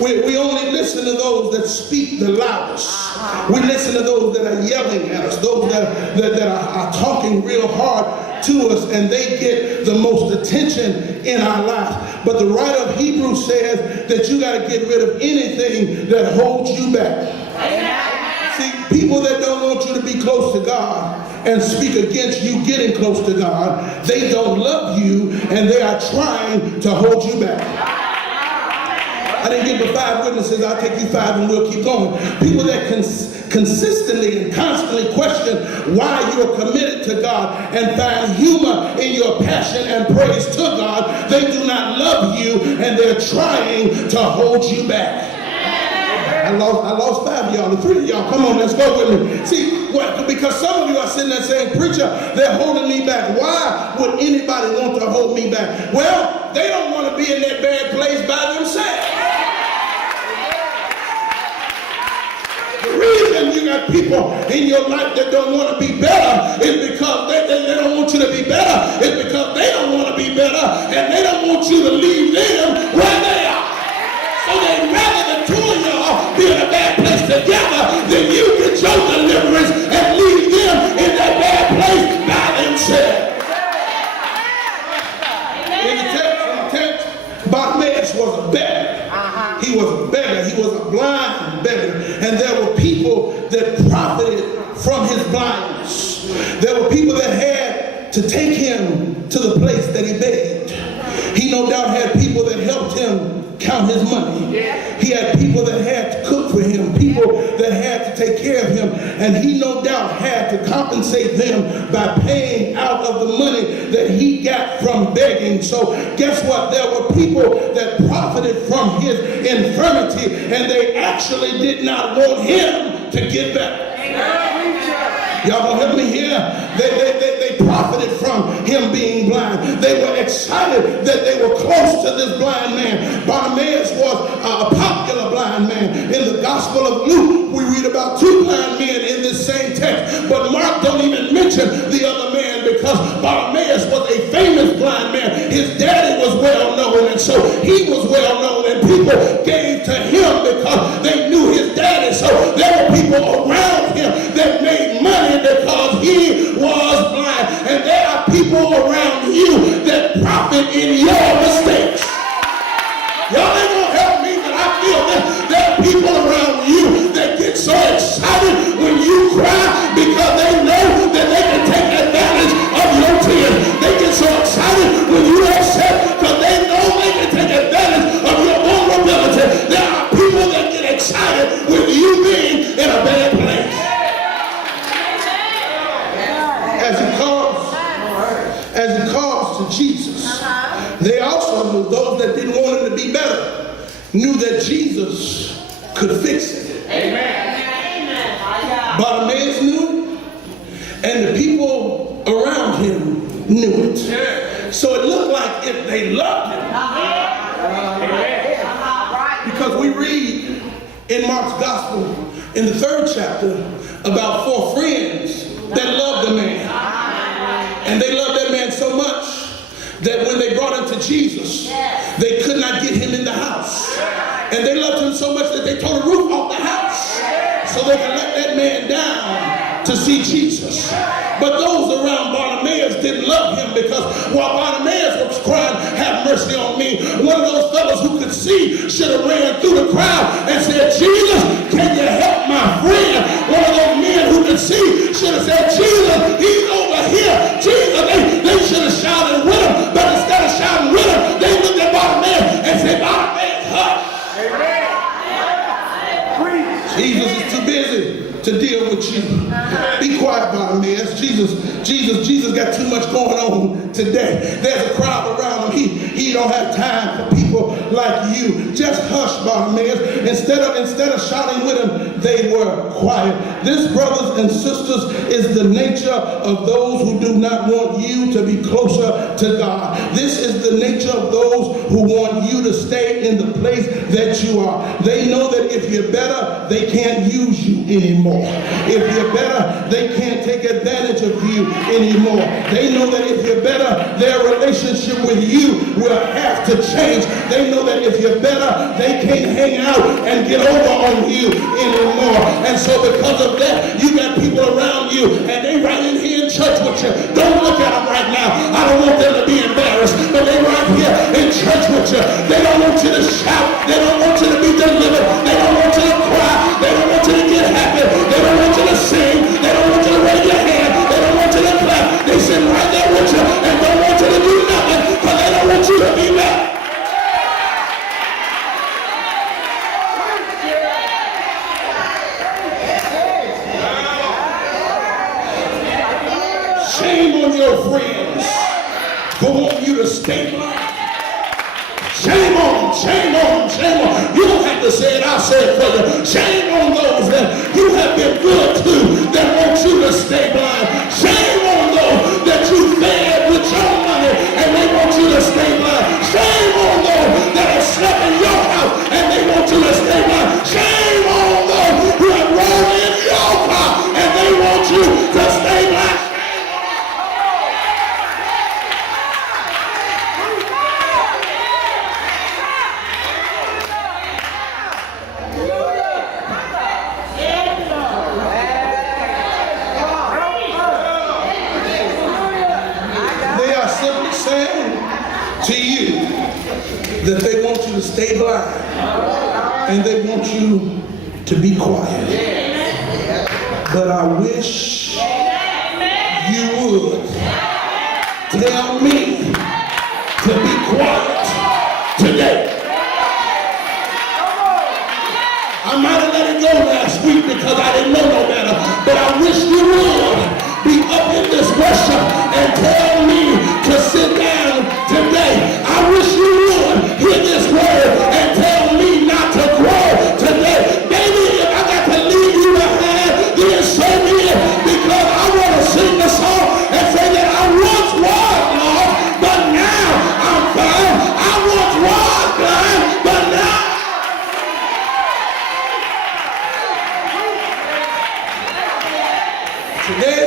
We only listen to those that speak the loudest. We listen to those that are yelling at us, those that are talking real hard to us, and they get the most attention in our life. But the writer of Hebrews says that you got to get rid of anything that holds you back. See, people that don't want you to be close to God and speak against you getting close to God, they don't love you and they are trying to hold you back. I didn't give the 5 witnesses. I'll take you 5 and we'll keep going. People that consistently and constantly question why you're committed to God and find humor in your passion and praise to God, they do not love you and they're trying to hold you back. I lost 5 of y'all. The 3 of y'all, come on, let's go with me. See, because some of you are sitting there saying, preacher, they're holding me back. Why would anybody want to hold me back? Well, they don't want to be in that bad place by themselves. The reason you got people in your life that don't want to be better is because they don't want you to be better. It's because they don't want to be better and they don't want you to leave them where they are. So they'd rather the 2 of y'all be in a bad place together than you get your deliverance and leave them in that bad place by themselves. In the text, Bartimaeus was a beggar. He was a beggar. He was a blind beggar. And there were people that profited from his blindness. There were people that had to take him to the place that he begged. He no doubt had people that helped him count his money. He had people that had to cook for him, people that had to take care of him, and he no doubt had to compensate them by paying out of the money that he got from begging. So guess what? There were people that profited from his infirmity, and they actually did not want him to get better. Y'all gonna help me here? They profited from him being blind. They were excited that they were close to this blind man. Bartimaeus was a popular blind man. In the Gospel of Luke, we read about 2 blind men in this same text. But Mark don't even mention the other man because Bartimaeus was a famous blind man. His daddy was well known, and so he was well known, and people gave to him because they knew his daddy. So there were people around him that made money because he was blind. And there are people around you that profit in your mistakes. Y'all ain't gonna help me, but I feel that there are people around you that get so excited when you cry because they know that they can take advantage of your tears. They get so excited when you upset because they know they can take advantage of your vulnerability. There are people that get excited with you being in a bad place. As he calls to Jesus, they also knew, those that didn't want him to be better, knew that Jesus could fix it. Amen. Bartimaeus knew it, and the people around him knew it. So it looked like if they loved him. Because we read in Mark's Gospel, in the 3rd chapter, about 4 friends that loved the man. And they loved that man so much that when they brought him to Jesus, they could not get him in the house. And they loved him so much that they tore the roof off the house so they could let that man down to see Jesus. But those around Bartimaeus didn't love him because while Bartimaeus was crying, "Have mercy on me," one of those fellows who could see should have ran through the crowd and said, "Jesus, can you help my friend?" One of those men who could see should have said, "Jesus, he's over here." Jesus, they should have shouted with him, but instead of shouting with him, they looked at Bartimaeus and said, "Bartimaeus, hush." Jesus is too busy to deal with you. Be quiet, Bartimaeus. Jesus got too much going on today. There's a crowd around him. He don't have time for people like you. Just hush, Bartimaeus. Instead of shouting with him, they were quiet. This, brothers and sisters, is the nature of those who do not want you to be closer to God. This is the nature of those who want you to stay in the place that you are. They know that if you're better, they can't use you anymore. If you're better, they can't take advantage of you anymore. They know that if you're better, their relationship with you will have to change. They know that if you're better, where they can't hang out and get over on you anymore. And so because of that, you got people around you and they right in here in church with you. Don't look at them right now. I don't want them to be embarrassed, but they right here in church with you. They don't want you to shout. They don't want you to be delivered. They don't want you to cry. They don't want you to get happy. They don't want you to sing. They don't want you to raise your hand. They don't want you to clap. They sit right there with you and don't want you to do nothing because they don't want you to be mad. Shame on your friends for wanting you to stay blind. Shame on them, shame on them, shame on them. You don't have to say it, I'll say it for you. Shame on those that you have been good to that want you to stay blind. Shame on those that you fed with your money and they want you to stay blind. Shame on those that have slept in your house and they want you to stay blind. Shame on those who have rolled in your car and they want you to stay blind. To you that they want you to stay blind and they want you to be quiet. But I wish you would tell me to be quiet today. I might have let it go last week because I didn't know no better, but I wish you would be up in this worship and tell me to sit down today. I wish you would hear this word and tell me not to grow today. Baby, if I got to leave you behind, then so be it, because I want to sing the song and say that I once was lost, but now I'm found. I once was blind, but now today,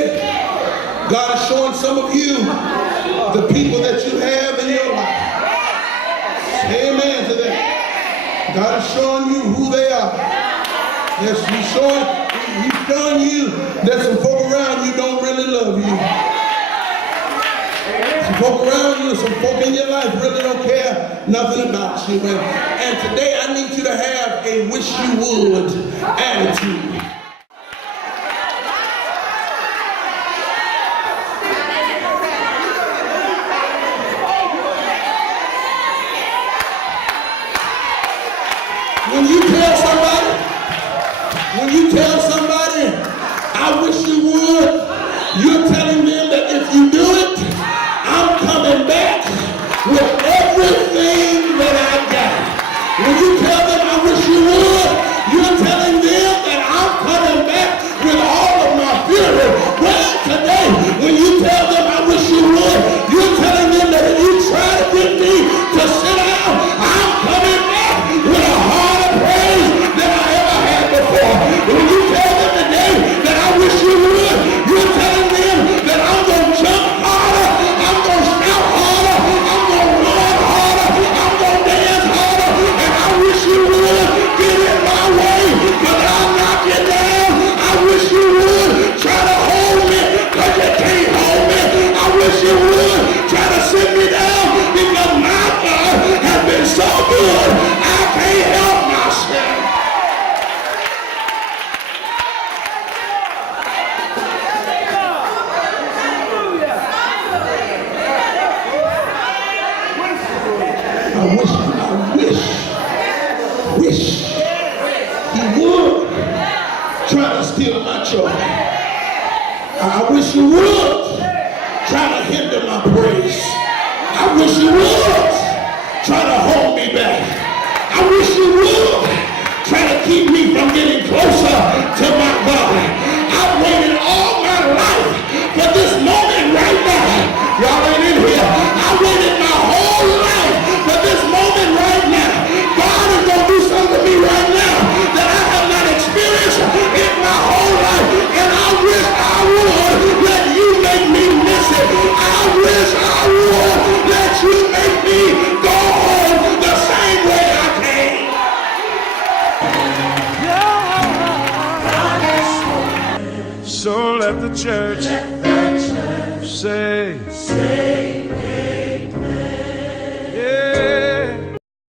God is showing some of you the people that you have in your life. Amen to that. God is showing you who they are. Yes, He's showing you that some folk around you don't really love you. Some folk around you, some folk in your life really don't care nothing about you. And today I need you to have a wish you would attitude. When you tell somebody, I wish you would, you're telling them that if you do it, I'm coming back with everything that I got. When you tell them I wish you would, you're telling them that I'm coming back with all of my fury. Well, today, when you tell them I wish you would, you're telling them that if you try to get me to sit down, I'm coming back with a heart of praise than I ever had before. When you tell them today that I wish you would, you're telling them that I'm going to jump harder, I'm going to shout harder, I'm going to run harder, I'm going to dance harder, and I wish you would get in my way, but I'll knock you down. I wish you would try to hold me, but you can't hold me. I wish you would try to sit me down, because my God has been so good, I can't help myself. I wish he would try to steal my joy. I wish he would try to hinder my praise. I wish he would try to hold me back. I wish he would try to keep me from getting closer to my God. I've waited all my life for this moment right now. Y'all ain't in here. I waited my whole life for this moment right now. God is going to do something to me right now that I have not experienced in my whole life. And I wish I would let you make me miss it. I wish I would let you make me go home So let the church say